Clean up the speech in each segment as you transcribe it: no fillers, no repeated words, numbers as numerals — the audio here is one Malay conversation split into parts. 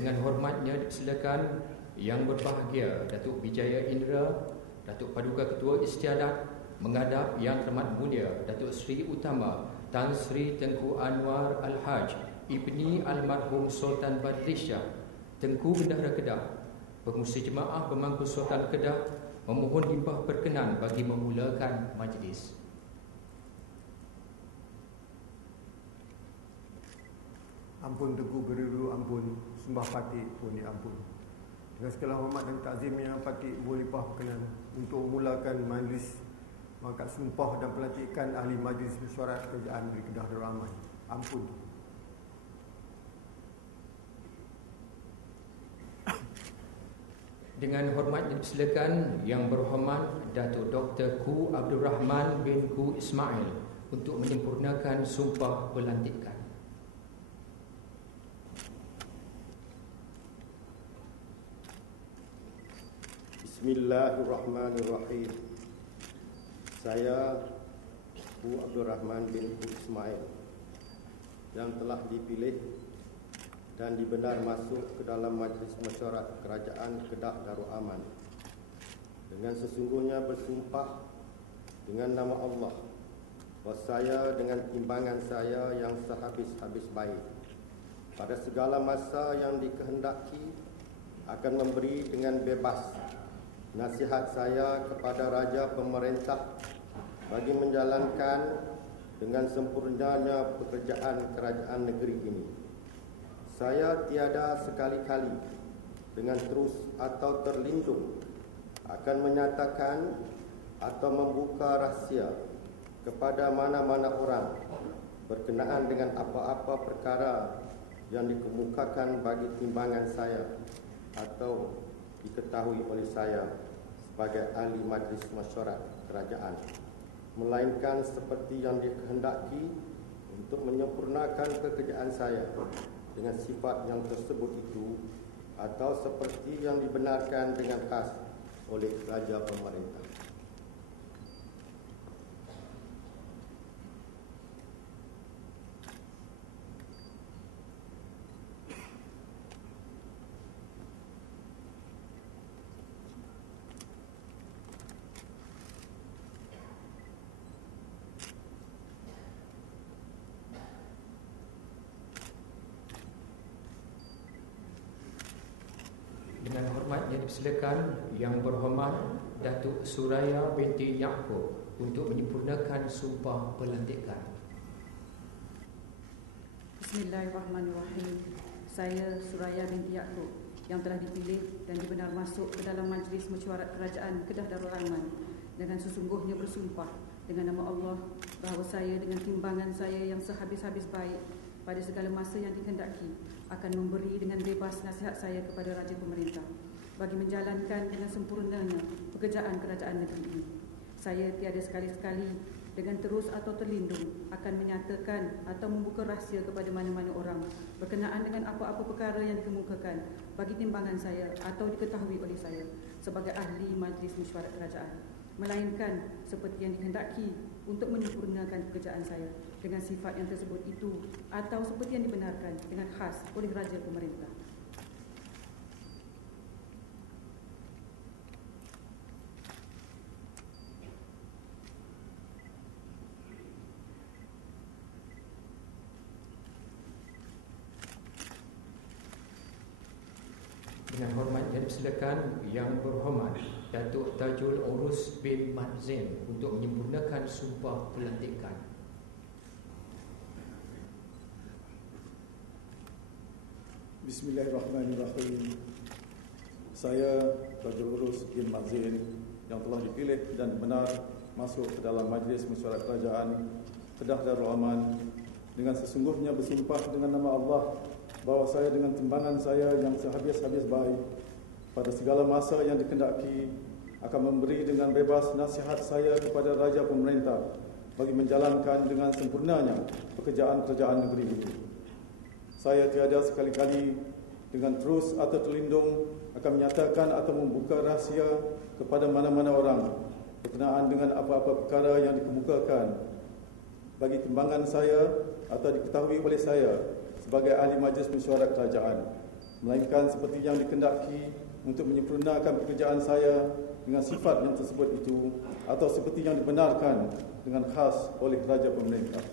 Dengan hormatnya dipersilakan Yang berbahagia Datuk Wijaya Indra, Datuk Paduka Ketua Istiadat, menghadap Yang Terhormat Mulia Datuk Seri Utama Tan Sri Tengku Anwar Al-Haj Ibni Almarhum Sultan Badrisyah Tengku Bendahara Kedah. Pengurusi Jemaah Pemangku Sultan Kedah memohon himbah berkenan bagi memulakan majlis. Ampun Teguh Beriru, ampun Sembah Patik pun diampun. Dengan segala hormat dan takzim yang Patik boleh limpah berkenan untuk memulakan majlis mangkat sumpah dan pelantikan ahli majlis mesyuarat kerajaan di Kedah Darul Aman. Ampun. Dengan hormat dipersilakan Yang Berhormat Datuk Dr. Ku Abdul Rahman bin Ku Ismail untuk menyempurnakan sumpah pelantikan. Bismillahirrahmanirrahim. Saya Ku Abdul Rahman bin Ku Ismail yang telah dipilih dan dibenar masuk ke dalam Majlis Mesyuarat Kerajaan Kedah Darul Aman dengan sesungguhnya bersumpah dengan nama Allah bahawa saya dengan timbangan saya yang sehabis-habis baik pada segala masa yang dikehendaki akan memberi dengan bebas nasihat saya kepada Raja Pemerintah bagi menjalankan dengan sempurnanya pekerjaan kerajaan negeri ini. Saya tiada sekali-kali dengan terus atau terlindung akan menyatakan atau membuka rahsia kepada mana-mana orang berkenaan dengan apa-apa perkara yang dikemukakan bagi timbangan saya atau diketahui oleh saya sebagai ahli majlis mesyuarat kerajaan, melainkan seperti yang dikehendaki untuk menyempurnakan pekerjaan saya dengan sifat yang tersebut itu atau seperti yang dibenarkan dengan khas oleh Raja Pemerintah. Dengan hormatnya dipersilakan Yang Berhormat Datuk Suraya binti Yaakob untuk menyempurnakan sumpah pelantikan. Bismillahirrahmanirrahim. Saya Suraya binti Yaakob yang telah dipilih dan dibenar masuk ke dalam Majlis Mesyuarat Kerajaan Kedah Darul Aman dengan sesungguhnya bersumpah dengan nama Allah bahawa saya dengan timbangan saya yang sehabis-habis baik pada segala masa yang dikehendaki akan memberi dengan bebas nasihat saya kepada Raja Pemerintah bagi menjalankan dengan sempurnanya pekerjaan kerajaan negeri ini. Saya tiada sekali-sekali dengan terus atau terlindung akan menyatakan atau membuka rahsia kepada mana-mana orang berkenaan dengan apa-apa perkara yang dikemukakan bagi timbangan saya atau diketahui oleh saya sebagai ahli majlis mesyuarat kerajaan, melainkan seperti yang dikehendaki untuk menyempurnakan pekerjaan saya dengan sifat yang tersebut itu atau seperti yang dibenarkan dengan khas oleh Raja Pemerintah. Dengan hormat yang dipersilakan Yang Berhormat Datuk Tajul Urus bin Mat Zain untuk menyempurnakan sumpah pelantikan. Bismillahirrahmanirrahim. Saya Tajul Urus bin Mat Zain yang telah dipilih dan benar masuk ke dalam Majlis Mesyuarat Kerajaan Kedah Darul Aman dengan sesungguhnya bersumpah dengan nama Allah bahawa saya dengan timbangan saya yang sehabis-habis baik pada segala masa yang dikehendaki akan memberi dengan bebas nasihat saya kepada Raja Pemerintah bagi menjalankan dengan sempurnanya pekerjaan kerajaan negeri ini. Saya tiada sekali-kali dengan terus atau terlindung akan menyatakan atau membuka rahsia kepada mana-mana orang berkenaan dengan apa-apa perkara yang dikemukakan bagi timbangan saya atau diketahui oleh saya sebagai ahli majlis mesyuarat kerajaan, melainkan seperti yang dikehendaki untuk menyempurnakan pekerjaan saya dengan sifat yang tersebut itu, atau seperti yang dibenarkan dengan khas oleh Raja Pemerintah.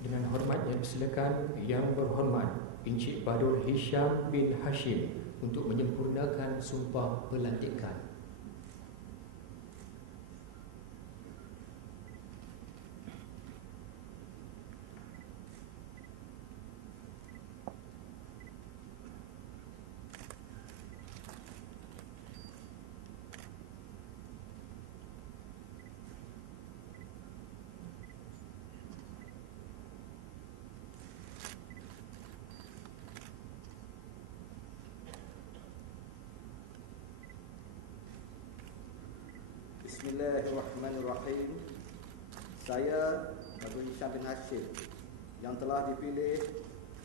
Dengan hormat yang dipersilakan Yang Berhormat Encik Badrul Hisham bin Hashim untuk menyempurnakan sumpah pelantikan. Bismillahirrahmanirrahim. Saya Badrul Hisham bin Hashim yang telah dipilih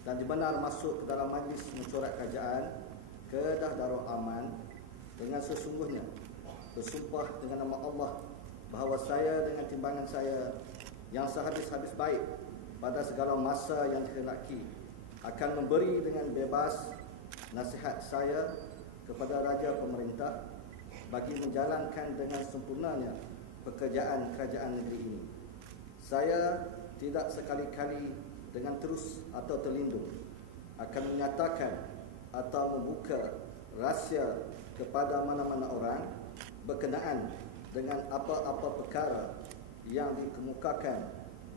dan dibenar masuk ke dalam Majlis Mesyuarat Kerajaan Kedah Darul Aman dengan sesungguhnya bersumpah dengan nama Allah bahawa saya dengan timbangan saya yang sehabis-habis baik pada segala masa yang dikehendaki akan memberi dengan bebas nasihat saya kepada Raja Pemerintah bagi menjalankan dengan sempurnanya pekerjaan kerajaan negeri ini. Saya tidak sekali-kali dengan terus atau terlindung akan menyatakan atau membuka rahsia kepada mana-mana orang berkenaan dengan apa-apa perkara yang dikemukakan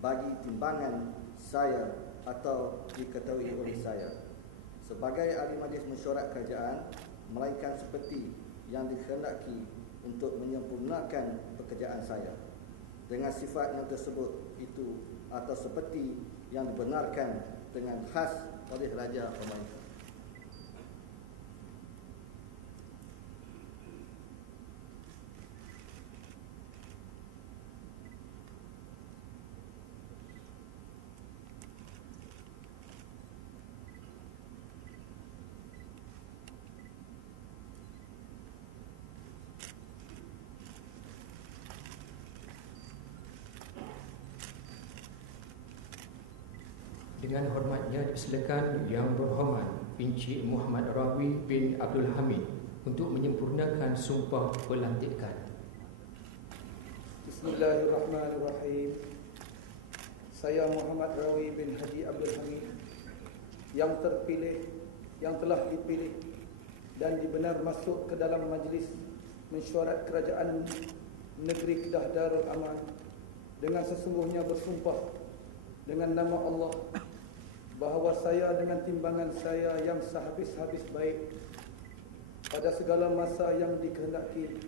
bagi timbangan saya atau diketahui oleh saya sebagai ahli Majlis Mesyuarat Kerajaan, melainkan seperti yang dikehendaki untuk menyempurnakan pekerjaan saya dengan sifat yang tersebut itu atau seperti yang dibenarkan dengan khas oleh Raja Pemerintah. Dengan hormatnya dipersilakan Yang Berhormat Encik Muhammad Rawi bin Abdul Hamid untuk menyempurnakan sumpah pelantikan. Bismillahirrahmanirrahim. Saya Muhammad Rawi bin Haji Abdul Hamid yang terpilih, yang telah dipilih dan dibenar masuk ke dalam Majlis Mesyuarat Kerajaan Negeri Kedah Darul Aman dengan sesungguhnya bersumpah dengan nama Allah bahawa saya dengan timbangan saya yang sehabis-habis baik pada segala masa yang dikehendaki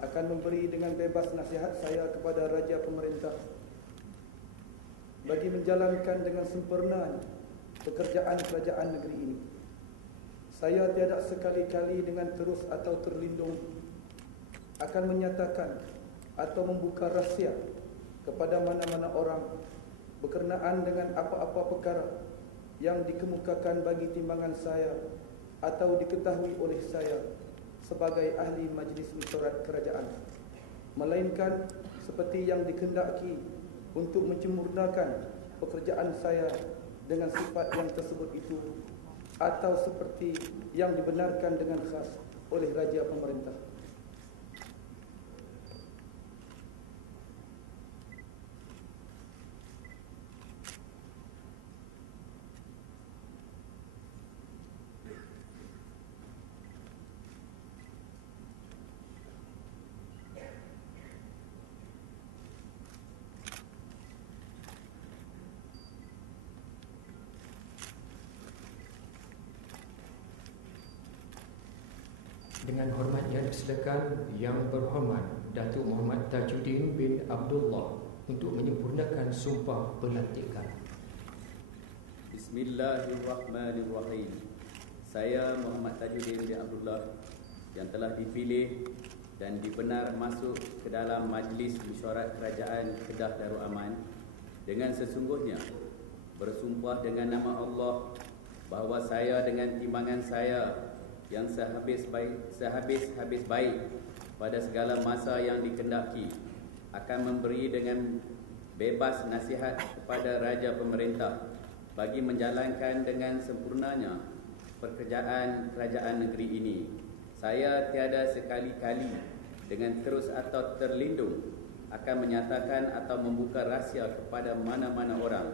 akan memberi dengan bebas nasihat saya kepada Raja Pemerintah bagi menjalankan dengan sempurna pekerjaan kerajaan negeri ini. Saya tiada sekali-kali dengan terus atau terlindung akan menyatakan atau membuka rahsia kepada mana-mana orang berkenaan dengan apa-apa perkara yang dikemukakan bagi timbangan saya atau diketahui oleh saya sebagai ahli Majlis Mesyuarat Kerajaan, melainkan seperti yang dikehendaki untuk menyempurnakan pekerjaan saya dengan sifat yang tersebut itu atau seperti yang dibenarkan dengan khas oleh Raja Pemerintah. Dengan hormatnya dipersilakan Yang Berhormat Datuk Muhammad Tajuddin bin Abdullah untuk menyempurnakan sumpah pelantikan. Bismillahirrahmanirrahim. Saya Muhammad Tajuddin bin Abdullah yang telah dipilih dan dibenar masuk ke dalam Majlis Mesyuarat Kerajaan Kedah Darul Aman dengan sesungguhnya bersumpah dengan nama Allah bahawa saya dengan timbangan saya yang sehabis-habis baik pada segala masa yang dikehendaki akan memberi dengan bebas nasihat kepada Raja Pemerintah bagi menjalankan dengan sempurnanya pekerjaan kerajaan negeri ini. Saya tiada sekali-kali dengan terus atau terlindung akan menyatakan atau membuka rahsia kepada mana-mana orang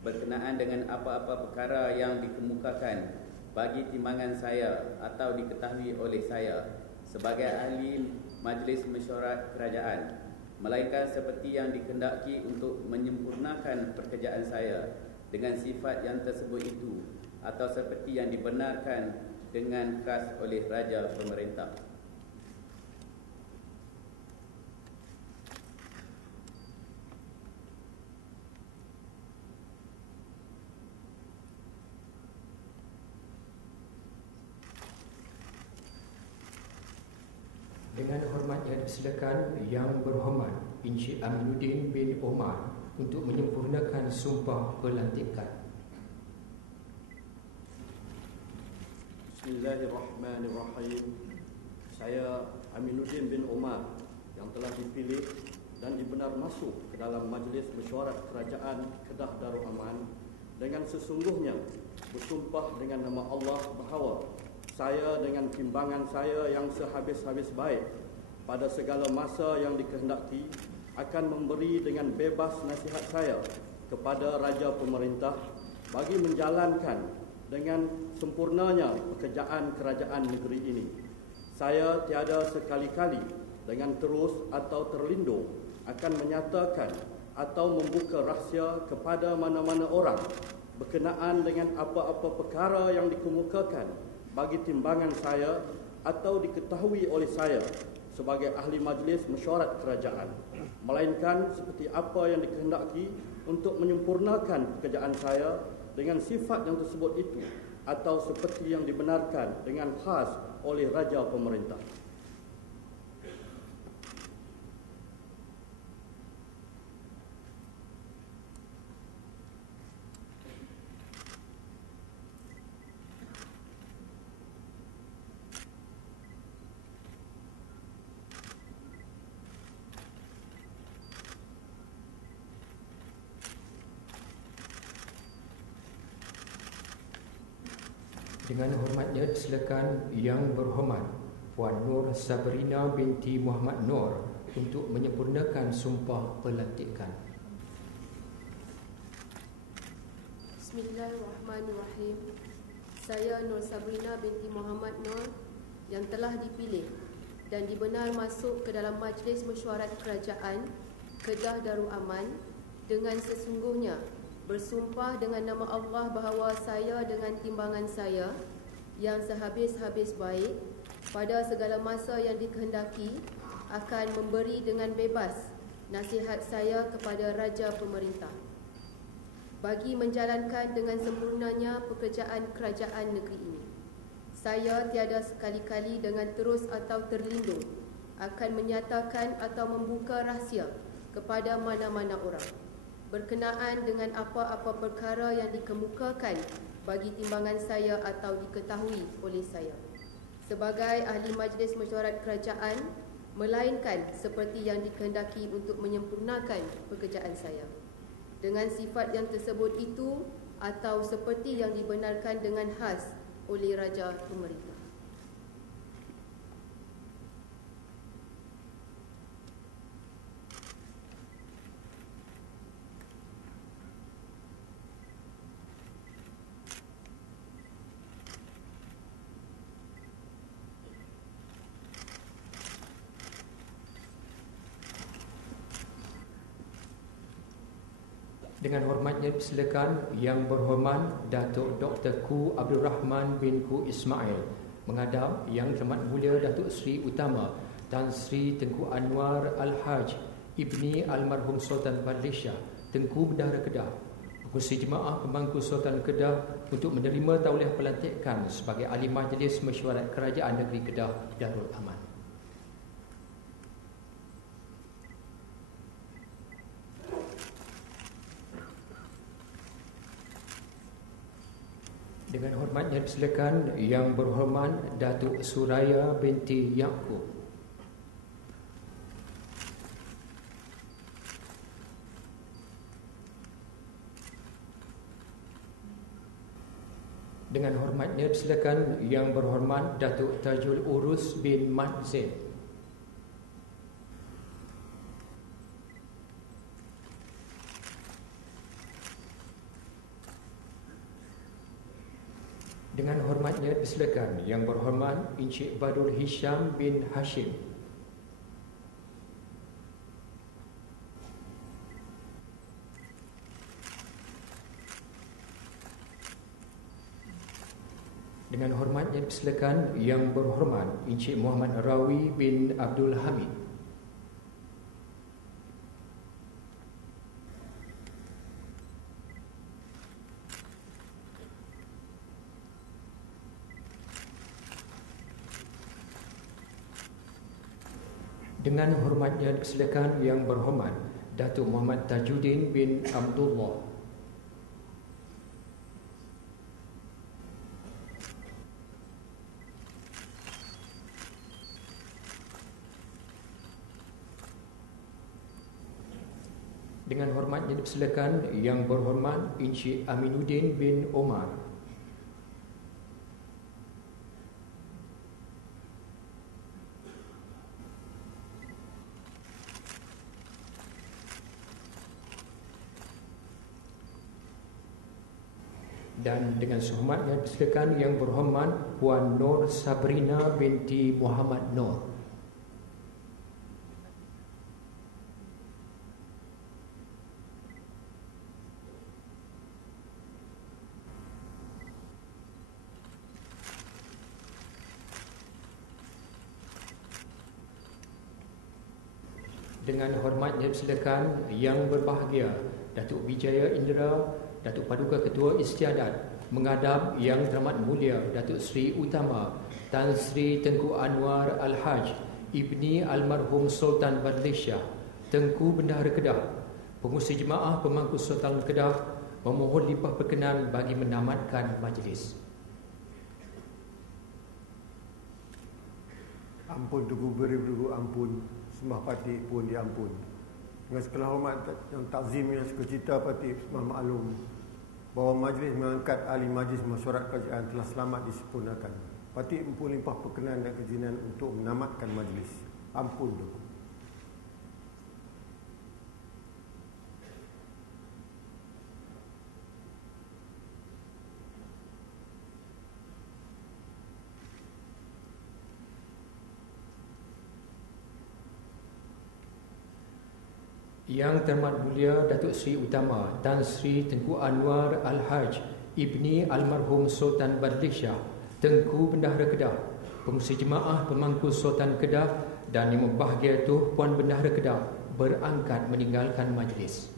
berkenaan dengan apa-apa perkara yang dikemukakan bagi timbangan saya atau diketahui oleh saya sebagai ahli Majlis Mesyuarat Kerajaan, melainkan seperti yang dikehendaki untuk menyempurnakan pekerjaan saya dengan sifat yang tersebut itu atau seperti yang dibenarkan dengan khas oleh Raja Pemerintah. Dengan hormatnya dipersilakan Yang Berhormat Encik Aminuddin bin Omar untuk menyempurnakan sumpah pelantikan. Bismillahirrahmanirrahim. Saya Aminuddin bin Omar yang telah dipilih dan dibenar masuk ke dalam Majlis Mesyuarat Kerajaan Kedah Darul Aman dengan sesungguhnya bersumpah dengan nama Allah bahawa saya dengan timbangan saya yang sehabis-habis baik pada segala masa yang dikehendaki akan memberi dengan bebas nasihat saya kepada Raja Pemerintah bagi menjalankan dengan sempurnanya pekerjaan kerajaan negeri ini. Saya tiada sekali-kali dengan terus atau terlindung akan menyatakan atau membuka rahsia kepada mana-mana orang berkenaan dengan apa-apa perkara yang dikemukakan bagi timbangan saya atau diketahui oleh saya sebagai ahli Majlis Mesyuarat Kerajaan, melainkan seperti apa yang dikehendaki untuk menyempurnakan pekerjaan saya dengan sifat yang tersebut itu atau seperti yang dibenarkan dengan khas oleh Raja Pemerintah. Dengan hormatnya dipersilakan Yang Berhormat Puan Nur Sabrina binti Muhammad Nur untuk menyempurnakan sumpah pelantikan. Bismillahirrahmanirrahim. Saya Nur Sabrina binti Muhammad Nur yang telah dipilih dan dibenar masuk ke dalam Majlis Mesyuarat Kerajaan Kedah Darul Aman dengan sesungguhnya bersumpah dengan nama Allah bahawa saya dengan timbangan saya yang sehabis-habis baik pada segala masa yang dikehendaki akan memberi dengan bebas nasihat saya kepada Raja Pemerintah bagi menjalankan dengan sempurnanya pekerjaan kerajaan negeri ini. Saya tiada sekali-kali dengan terus atau terlindung akan menyatakan atau membuka rahsia kepada mana-mana orang berkenaan dengan apa-apa perkara yang dikemukakan bagi timbangan saya atau diketahui oleh saya sebagai ahli Majlis Mesyuarat Kerajaan, melainkan seperti yang dikehendaki untuk menyempurnakan pekerjaan saya dengan sifat yang tersebut itu atau seperti yang dibenarkan dengan khas oleh Raja Pemerintah. Dengan hormatnya dipersilakan Yang Berhormat Datuk Dr. Ku Abdul Rahman bin Ku Ismail menghadap Yang Terhormat Mulia Datuk Seri Utama Tan Sri Tengku Anwar Al-Haj Ibni Almarhum Sultan Malaysia Tengku Bendahara Kedah, Pengerusi Jemaah Pemangku Sultan Kedah untuk menerima tauliah pelantikan sebagai ahli Majlis Mesyuarat Kerajaan Negeri Kedah Darul Aman. Dengan hormatnya dipersilakan Yang Berhormat Datuk Suraya binti Yaakob. Dengan hormatnya dipersilakan Yang Berhormat Datuk Tajul Urus bin Mat Zain. Dengan hormatnya dipersilakan Yang Berhormat Encik Badul Hisham bin Hashim. Dengan hormatnya dipersilakan Yang Berhormat Encik Muhammad Rawi bin Abdul Hamid. Dengan hormatnya dipersilakan Yang Berhormat Datuk Muhammad Tajuddin bin Abdullah. Dengan hormatnya dipersilakan Yang Berhormat Encik Aminuddin bin Omar. Dan dengan sehormatnya dipersilakan Yang Berhormat Puan Nur Sabrina binti Muhammad Nur. Dengan hormatnya dipersilakan Yang Berbahagia Datuk Wijaya Indra, Datuk Paduka Ketua Istiadat, menghadap Yang Teramat Mulia Datuk Seri Utama Tan Sri Tengku Anwar Al-Haj Ibni Almarhum Sultan Badli Shah Tengku Bendahara Kedah, Pengurusi Jemaah Pemangku Sultan Kedah, memohon limpah perkenan bagi menamatkan majlis. Ampun Tugu beribu ampun, sembah pati pun diampun. Dengan segala hormat yang takzimnya sekecita pati sembah maklum bahawa majlis mengangkat ahli majlis mesyuarat kerajaan telah selamat disempurnakan. Pati ampun limpah perkenan dan keizinan untuk menamatkan majlis. Ampun Tugu. Yang Terhormat Mulia Datuk Seri Utama Tan Sri Tengku Anwar Al-Haj Ibni Almarhum Sultan Badli Shah Tengku Bendahara Kedah, Pengurusi Jemaah Pemangku Sultan Kedah dan Yang Berbahagia Tuh Puan Bendahara Kedah berangkat meninggalkan majlis.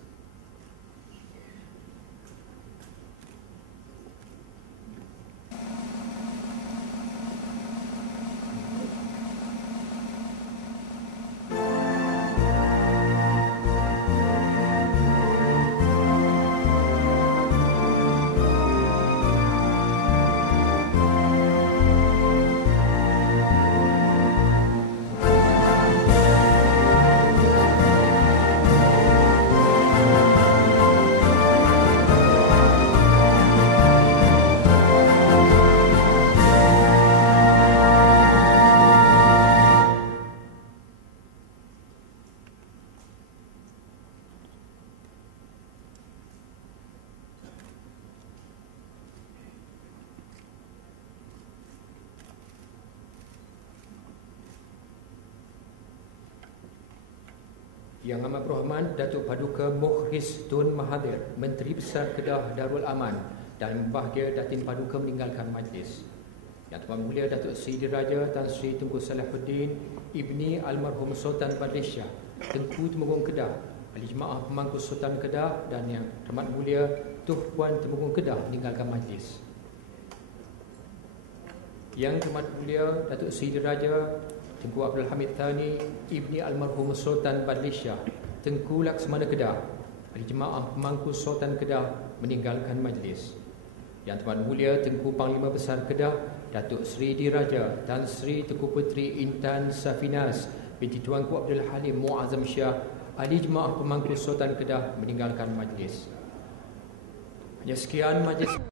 Yang Amat Berhormat Datuk Paduka Mukhris Tun Mahathir, Menteri Besar Kedah Darul Aman dan Yang Berbahagia Datin Paduka meninggalkan majlis. Yang Tuan Mulia Datuk Seri Diraja Tan Sri Tunku Salahuddin Ibni Almarhum Sultan Badli Shah Tengku Temenggung Kedah, Ahli Jemaah Pemangku Sultan Kedah dan Yang Terhormat Mulia Tuh Puan Temenggung Kedah meninggalkan majlis. Yang Terhormat Mulia Datuk Seri Diraja Tengku Abdul Hamid Thani Ibni Almarhum Sultan Badli Shah Tengku Laksamana Kedah, Ahli Jemaah Pemangku Sultan Kedah meninggalkan majlis. Yang Terhormat Mulia Tengku Panglima Besar Kedah Datuk Seri Diraja Tan Sri Tengku Puteri Intan Safinas binti Tuanku Abdul Halim Muazzam Shah Ahli Jemaah Pemangku Sultan Kedah meninggalkan majlis. Hanya sekian majlis